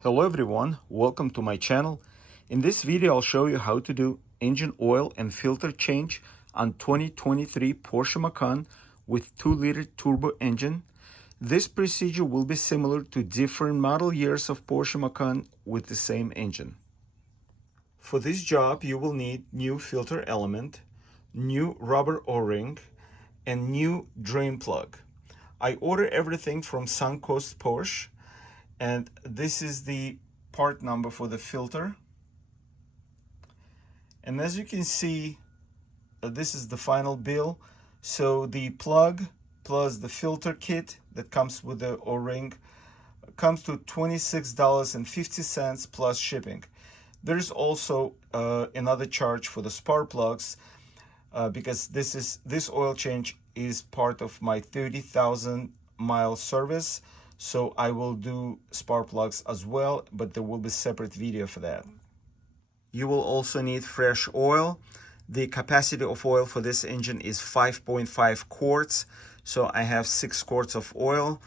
Hello everyone, welcome to my channel. In this video I'll show you how to do engine oil and filter change on 2023 Porsche Macan with 2-liter turbo engine. This procedure will be similar to different model years of Porsche Macan with the same engine. For this job you will need new filter element, new rubber O-ring, and new drain plug. I ordered everything from Suncoast Porsche, and this is the part number for the filter. And as you can see, this is the final bill. So the plug plus the filter kit that comes with the O-ring comes to $26.50 plus shipping. There's also another charge for the spark plugs because this oil change is part of my 30,000 mile service. So I will do spark plugs as well, but there will be separate video for that. You will also need fresh oil. The capacity of oil for this engine is 5.5 quarts. So I have 6 quarts of oil.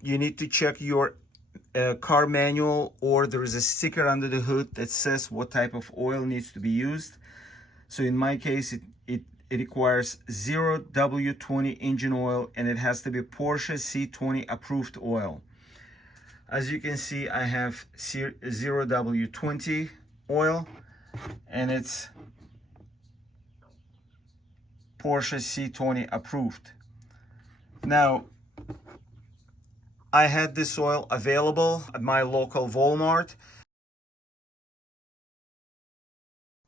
You need to check your car manual, or there is a sticker under the hood that says what type of oil needs to be used. So in my case, it requires 0W20 engine oil, and it has to be Porsche C20 approved oil. As you can see, I have 0W20 oil, and it's Porsche C20 approved. Now, I had this oil available at my local Walmart.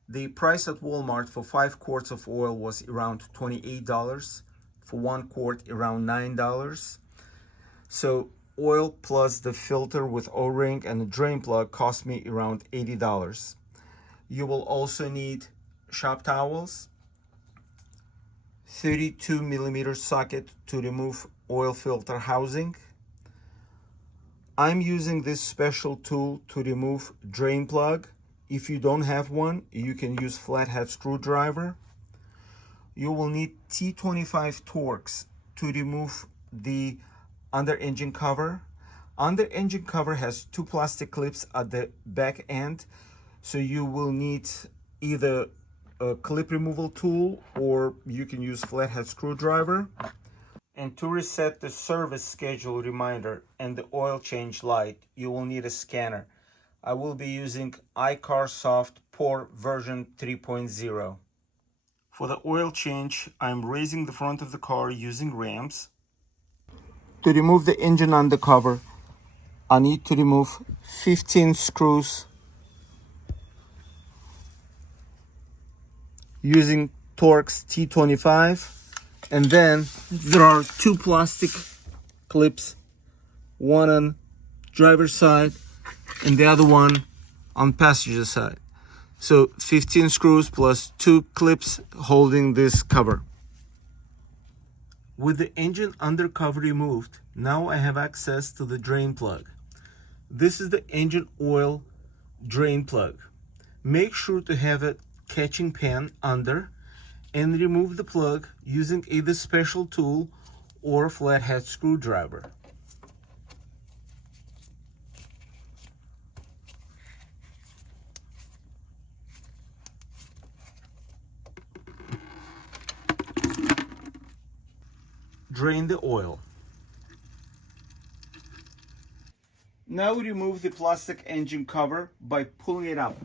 The price at Walmart for 5 quarts of oil was around $28. For 1 quart, around $9. So oil plus the filter with O-ring and the drain plug cost me around $80. You will also need shop towels, 32mm socket to remove oil filter housing. I'm using this special tool to remove drain plug. If you don't have one, you can use flathead screwdriver. You will need T25 Torx to remove the under engine cover. Under engine cover has 2 plastic clips at the back end, so you will need either a clip removal tool or you can use flathead screwdriver. And to reset the service schedule reminder and the oil change light, you will need a scanner. I will be using iCarsoft POR V3.0. For the oil change, I'm raising the front of the car using ramps. To remove the engine undercover, I need to remove 15 screws using Torx T25. And then there are 2 plastic clips, one on driver's side and the other one on passenger side. So 15 screws plus 2 clips holding this cover. With the engine undercover removed, now I have access to the drain plug. This is the engine oil drain plug. Make sure to have a catching pan under and remove the plug using either special tool or a flathead screwdriver. Drain the oil. Now remove the plastic engine cover by pulling it up.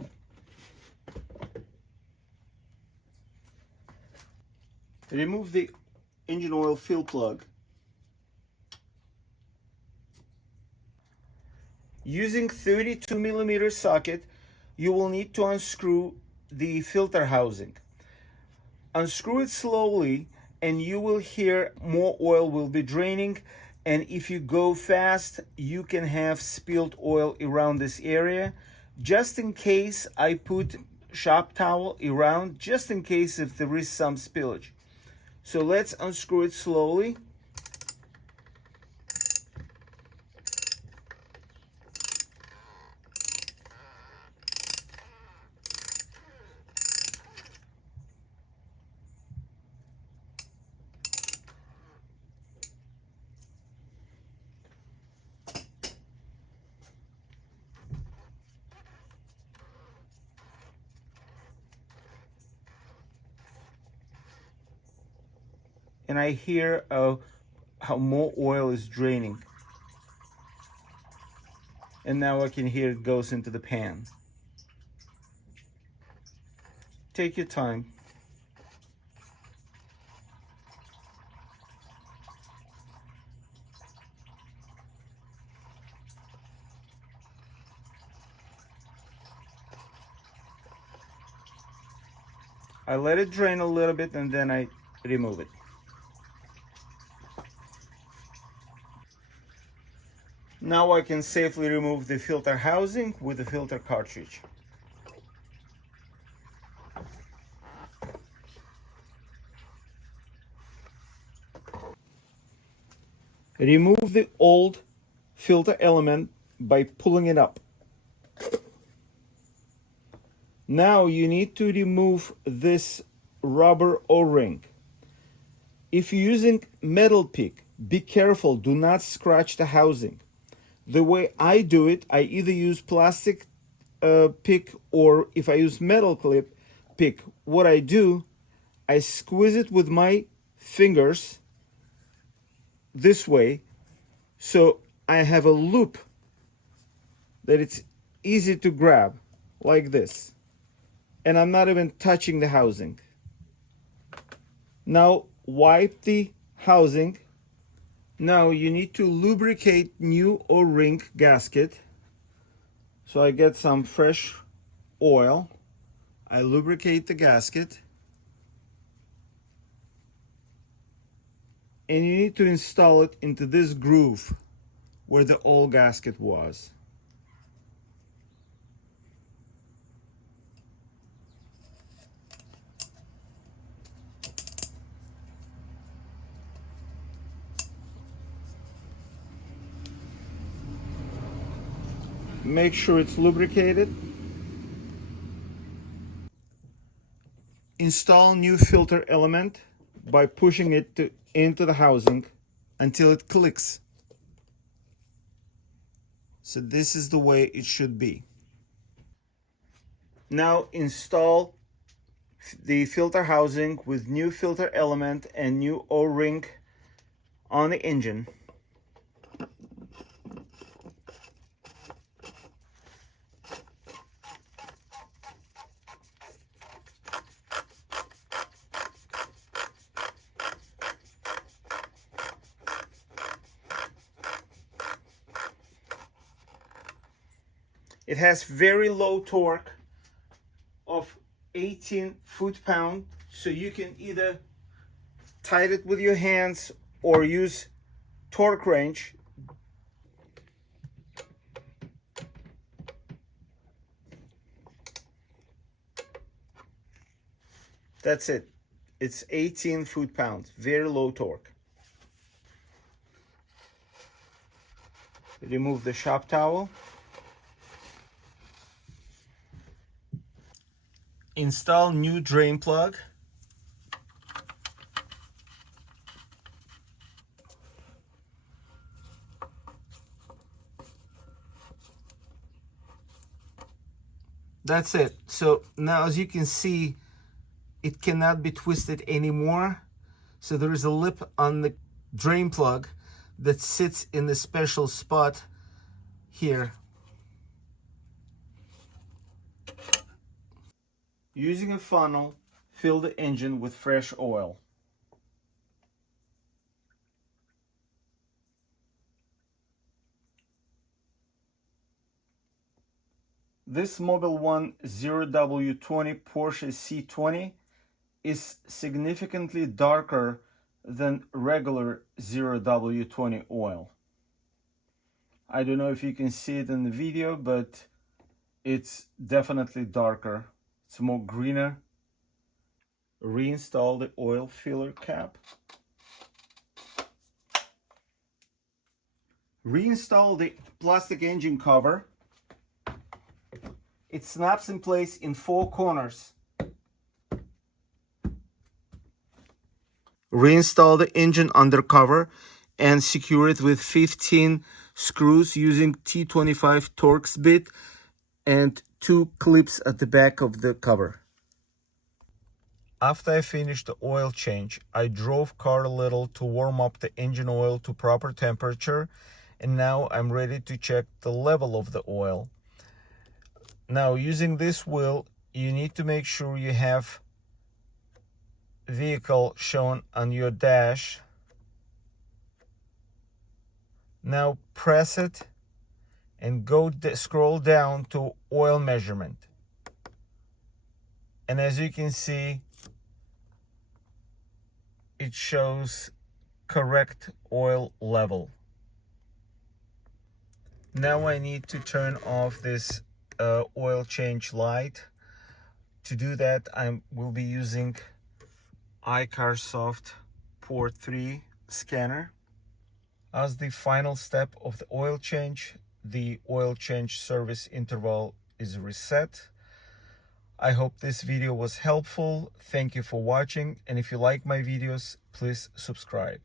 Remove the engine oil fill plug. Using 32mm socket, you will need to unscrew the filter housing. Unscrew it slowly and you will hear more oil will be draining, and if you go fast you can have spilled oil around this area. Just in case, I put shop towel around just in case if there is some spillage. So let's unscrew it slowly. and I hear how more oil is draining. And now I can hear it goes into the pan. Take your time. I let it drain a little bit and then I remove it. Now I can safely remove the filter housing with the filter cartridge. Remove the old filter element by pulling it up. Now you need to remove this rubber O-ring. If you're using metal pick, be careful, do not scratch the housing. The way I do it, I either use plastic pick, or if I use metal clip pick, what I do, I squeeze it with my fingers this way, so I have a loop that it's easy to grab, like this. And I'm not even touching the housing. Now wipe the housing. Now you need to lubricate new O-ring gasket. So I get some fresh oil. I lubricate the gasket. And you need to install it into this groove where the old gasket was. Make sure it's lubricated. Install new filter element by pushing it into the housing until it clicks. So this is the way it should be. Now install the filter housing with new filter element and new O-ring on the engine. It has very low torque of 18 foot-pound, so you can either tighten it with your hands or use torque wrench. That's it. It's 18 foot-pounds, very low torque. Remove the shop towel. Install new drain plug. That's it. So now, as you can see, it cannot be twisted anymore. So there is a lip on the drain plug that sits in the special spot here. Using a funnel, fill the engine with fresh oil. This Mobil 1 0W20 Porsche C20 is significantly darker than regular 0W20 oil. I don't know if you can see it in the video, but it's definitely darker. It's more greener. Reinstall the oil filler cap. Reinstall the plastic engine cover. It snaps in place in 4 corners. Reinstall the engine undercover and secure it with 15 screws using T25 Torx bit and 2 clips at the back of the cover. After I finished the oil change, I drove car a little to warm up the engine oil to proper temperature, and now I'm ready to check the level of the oil. Now, using this wheel, you need to make sure you have vehicle shown on your dash. Now press it and scroll down to oil measurement. And as you can see, it shows correct oil level. Now I need to turn off this oil change light. To do that, I will be using iCarsoft POR V3.0 Scanner. As the final step of the oil change, the oil change service interval is reset. I hope this video was helpful. Thank you for watching, and if you like my videos, please subscribe.